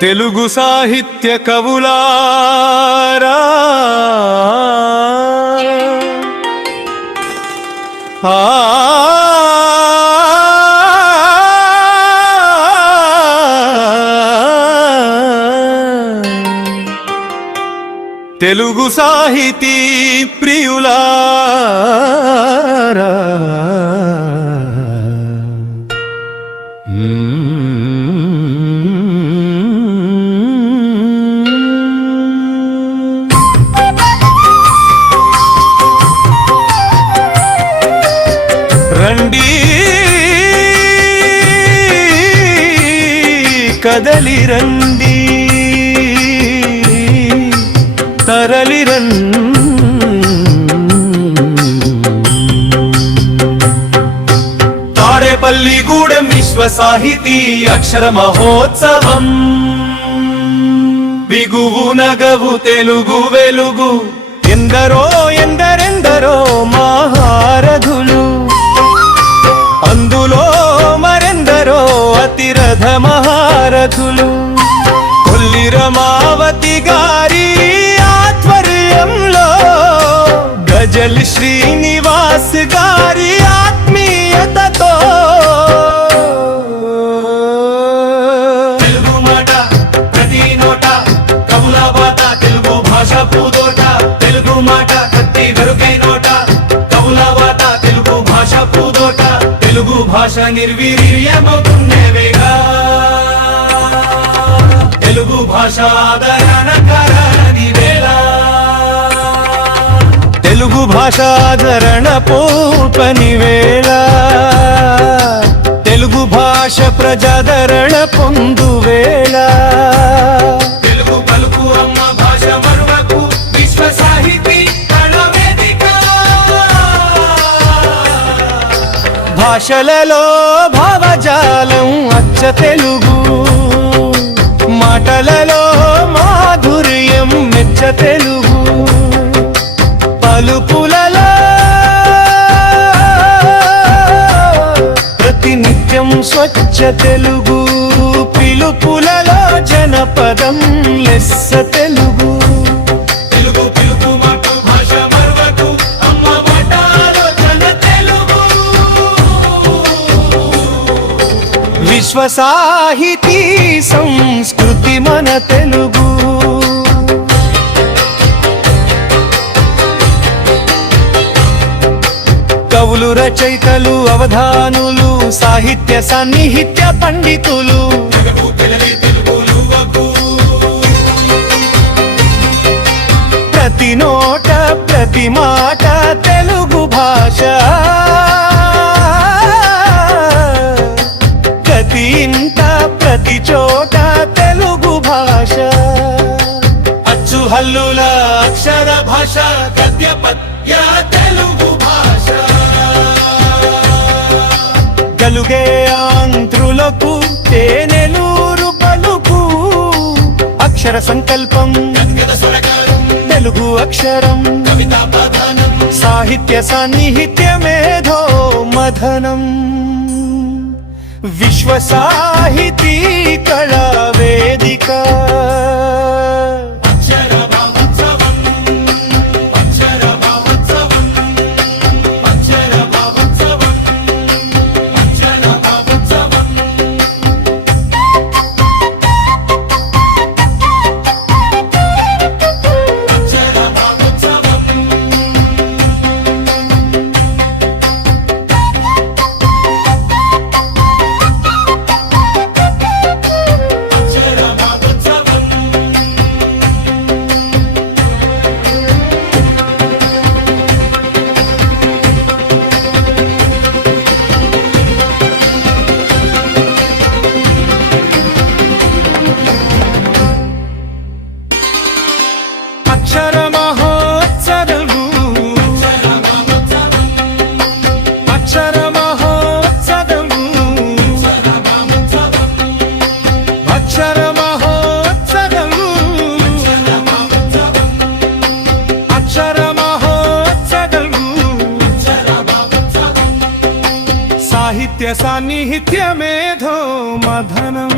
తెలుగు సాహిత్య కవులారా తెలుగు సాహితీ ప్రియులారా రండి కదలి రండి తరలి రండి తాడేపల్లిగూడెం విశ్వ సాహితీ అక్షర మహోత్సవం బిగువు నగవు తెలుగు వెలుగు ఎందరో ఎందరెందరో మహారథులు అందులో మరెందరో అతిరథ మహారథులు కొల్లి రమావతి గారి ఆధ్వర్యంలో గజల్ శ్రీనివాస్ గారి ఆత్మీయతతో తెలుగు మాట ప్రతి నోట కవుల బాట తెలుగు భాష పూదోట తెలుగు మాట కత్తి వెరుకై నోట కవుల బాట తెలుగు భాష పూదోట తెలుగు భాష నిర్వీర్యమవుతుండేవేగా తెలుగు భాష ఆదరణ కరని వేళ తెలుగు భాష ఆదరణ పోపని వేళ తెలుగు భాష ప్రజాదరణ పొందు వేళ తెలుగు పలుకు అమ్మ భాష మరువకు విశ్వ సాహితీ భాషలలో భావజాలం అచ్చ తెలుగు మాటలలో మాధుర్యం మెచ్చ తెలుగు పలుపులలో ప్రతినిత్యం స్వచ్ఛ తెలుగు పిలుపులలో జనపదం లెస్స తెలుగు విశ్వ సాహితీ సంస్కృతి మన తెలుగు కవులు రచయితలు అవధానులు సాహిత్య సాన్నిహిత్య పండితులు ప్రతి నోట ప్రతి మాట తెలుగు భాష ఇంత ప్రతి చోట తెలుగు భాష అచ్చు హల్లుల అక్షర భాష గద్య పద్య తెలుగు భాష గలుగే ఆంధ్రులకు తేనెలూరు పలుకు అక్షర సంకల్పం తెలుగు అక్షరం సాహిత్య సాన్నిహిత్య మేధో మథనం విశ్వ సాహితీ కళా వేదిక సాహిత్య సాన్నిహిత్య మేధో మథనం